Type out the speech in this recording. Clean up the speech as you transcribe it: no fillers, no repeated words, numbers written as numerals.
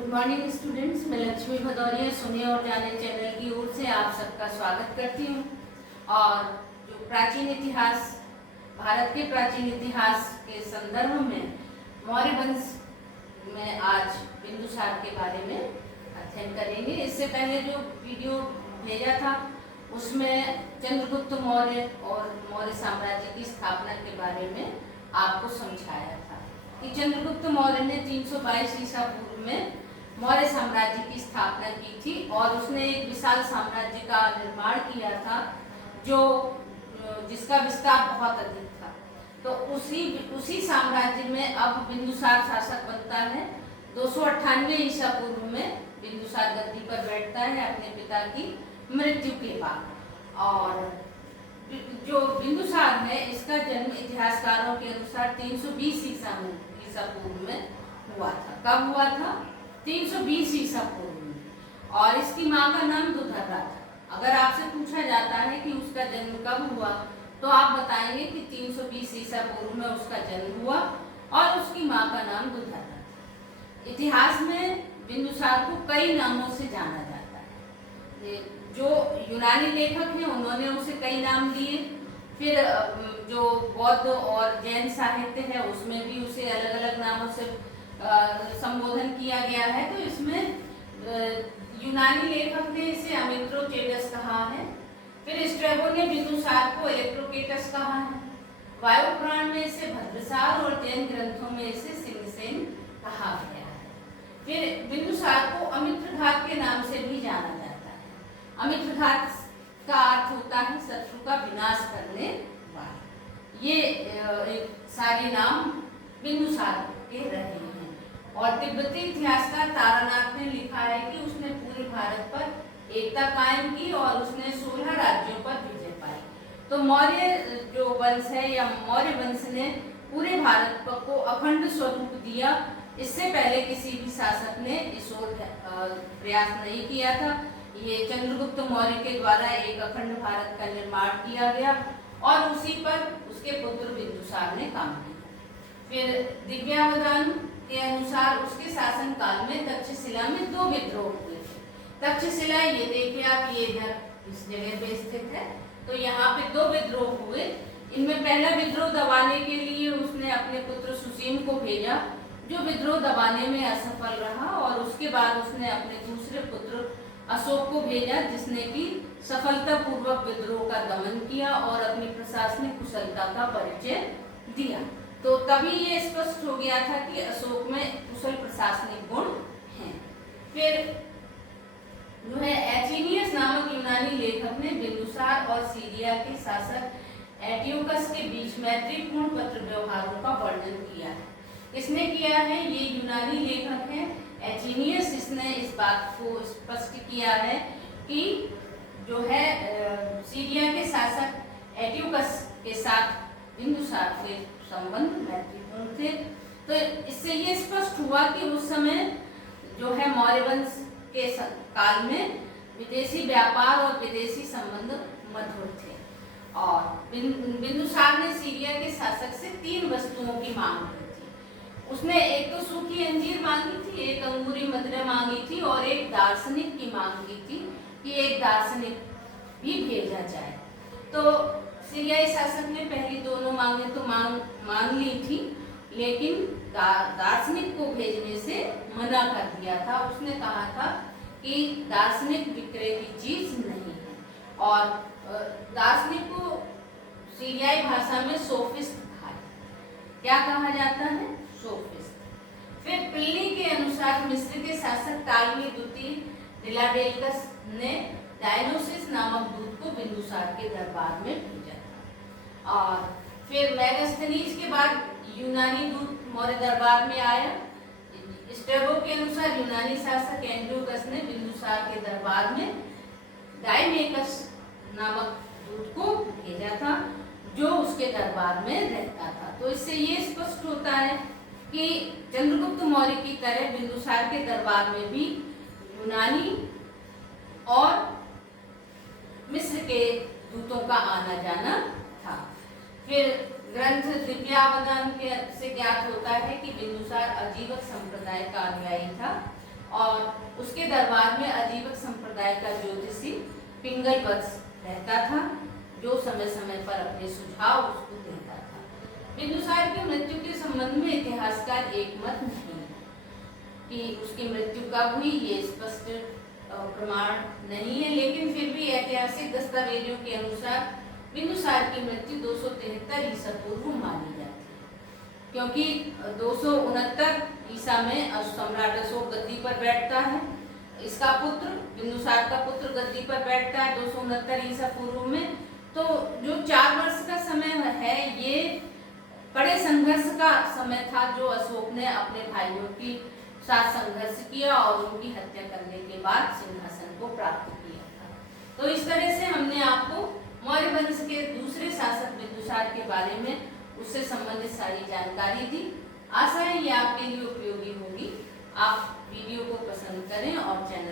Good morning students, मैं लक्ष्मी भदौरिया सुने और जाने चैनल की ओर से आप सबका स्वागत करती हूँ। और जो प्राचीन इतिहास, भारत के प्राचीन इतिहास के संदर्भ में मौर्य वंश में आज बिंदुसार के बारे में अध्ययन करेंगे। इससे पहले जो वीडियो भेजा था उसमें चंद्रगुप्त मौर्य और मौर्य साम्राज्य की स्थापना के बारे में आपको समझाया था कि चंद्रगुप्त मौर्य ने 322 ईसा पूर्व में मौर्य साम्राज्य की स्थापना की थी और उसने एक विशाल साम्राज्य का निर्माण किया था जिसका विस्तार बहुत अधिक था। तो उसी साम्राज्य में अब बिंदुसार शासक बनता है। 298 ईसा पूर्व में बिंदुसार गद्दी पर बैठता है अपने पिता की मृत्यु के बाद। और जो बिंदुसार है इसका जन्म इतिहासकारों के अनुसार 320 ईसा पूर्व में हुआ था। कब हुआ था? 320 ईसा पूर्व में। और इसकी माँ का नाम दुधर्रा था। अगर आपसे पूछा जाता है कि उसका जन्म कब हुआ तो आप बताएंगे कि 320 ईसा पूर्व में उसका जन्म हुआ और उसकी माँ का नाम दुधर्रा था। इतिहास में बिंदुसार को कई नामों से जाना जाता है। जो यूनानी लेखक हैं उन्होंने उसे कई नाम दिए। फिर जो बौद्ध और जैन साहित्य है उसमें भी उसे अलग अलग नामों से संबोधन किया गया है। तो इसमें यूनानी लेखक ने इसे अमित्रोचेटस कहा है। फिर स्ट्रैबो ने बिंदुसार को इलेक्ट्रोकेटस कहा है। वायु पुराण में इसे भद्रसार और जैन ग्रंथों में इसे सिंहसेन कहा गया है। फिर बिंदुसार को अमित्रघात के नाम से भी जाना जाता है। अमित्रघात का अर्थ होता है शत्रु का विनाश करने वाला। ये सारे नाम बिंदुसार के रहे हैं। और तिब्बती इतिहासकार तारानाथ ने लिखा है कि उसने पूरे भारत पर एकता कायम की और उसने 16 राज्यों पर विजय पाई। तो मौर्य जो वंश है या मौर्य वंश ने पूरे भारत को अखंड स्वरूप दिया। इससे पहले किसी भी शासक ने इस ओर प्रयास नहीं किया था। ये चंद्रगुप्त मौर्य के द्वारा एक अखंड भारत का निर्माण किया गया और उसी पर उसके पुत्र बिंदुसार ने काम किया। फिर दिव्यावदान के अनुसार उसके शासन काल में तक्षशिला में 2 विद्रोह हुए थे। तक्षशिला ये देखिए आप, ये इधर इस जगह पे स्थित है। तो यहाँ पे 2 विद्रोह हुए। इनमें पहला विद्रोह दबाने के लिए उसने अपने पुत्र सुसीम को भेजा जो विद्रोह दबाने में असफल रहा। और उसके बाद उसने अपने दूसरे पुत्र अशोक को भेजा जिसने कि सफलतापूर्वक विद्रोह का दमन किया और अपनी प्रशासनिक कुशलता का परिचय दिया। तो तभी ये स्पष्ट हो गया था कि अशोक में कुशल प्रशासनिक गुण हैं। फिर जो है एचीनियस नामक यूनानी लेखक ने बिंदुसार और सीरिया के शासक एंटियोकस के बीच मैत्रीपूर्ण पत्र व्यवहारों का वर्णन किया है। इसने किया है, ये यूनानी लेखक है एचीनियस। इसने इस बात को स्पष्ट किया है कि जो है सीरिया के शासक एंटियोकस के साथ बिंदुसार के संबंध मैत्रीपूर्ण थे। तो इससे ये स्पष्ट हुआ कि उस समय जो है मौर्य वंश के काल में विदेशी व्यापार और विदेशी संबंध मधुर थे। और बिंदुसार ने सीरिया के शासक से 3 वस्तुओं की मांग की थी। उसने एक तो सूखी अंजीर मांगी थी, एक अंगूरी मदिरा मांगी थी और एक दार्शनिक की मांग की थी कि एक दार्शनिक भी भेजा जाए। तो सीरियाई शासक ने पहली दोनों मांगे तो मान ली थी, लेकिन दार्शनिक को भेजने से मना कर दिया था। उसने कहा था कि दार्शनिक विक्रय की चीज नहीं है। और दार्शनिक को सीरियाई भाषा में सोफिस्ट कहा है। क्या कहा जाता है? सोफिस्ट। फिर प्लिनी के अनुसार मिस्र के शासक टालमी द्वितीय फिलाडेल्फस ने डायनोसिस नामक दूत को बिंदुसार के दरबार में भेजा था। और फिर मेगास्थनीज के बाद यूनानी दूत मौर्य दरबार में आया। स्ट्रैबो के अनुसार यूनानी शासक एंटियोकस ने बिंदुसार के दरबार में डायमेकस नामक दूत को भेजा था जो उसके दरबार में रहता था। तो इससे ये स्पष्ट होता है कि चंद्रगुप्त मौर्य की तरह बिंदुसार के दरबार में भी यूनानी और मिस्र के दूतों का आना जाना था। फिर ग्रंथ दिव्यावदान के से ज्ञात होता है कि बिंदुसार अजीवक संप्रदाय का अनुयायी था और उसके दरबार में अजीबक संप्रदाय का ज्योतिषी पिंगल वत्स रहता था, जो समय समय पर अपने सुझाव उसको देता था। बिंदुसार की मृत्यु के संबंध में इतिहासकार एकमत नहीं है कि उसकी मृत्यु कब हुई, ये स्पष्ट प्रमाण नहीं है, लेकिन फिर भी ऐतिहासिक दस्तावेजों के अनुसार बिंदुसार की मृत्यु 273 ईसा पूर्व मानी जाती है, क्योंकि 269 ईसा में सम्राट अशोक गद्दी पर बैठता है, इसका पुत्र बिंदुसार का पुत्र गद्दी पर बैठता है 269 ईसा पूर्व में। तो जो 4 वर्ष का समय है, ये बड़े संघर्ष का समय था, जो अशोक ने अपने भाइयों की साथ संघर्ष किया और उनकी हत्या करने के बाद सिंहासन को प्राप्त किया था। तो इस तरह से हमने आपको मौर्य वंश के दूसरे शासक बिंदुसार के बारे में उससे संबंधित सारी जानकारी दी। आशा है ये आपके लिए उपयोगी होगी। आप वीडियो को पसंद करें और चैनल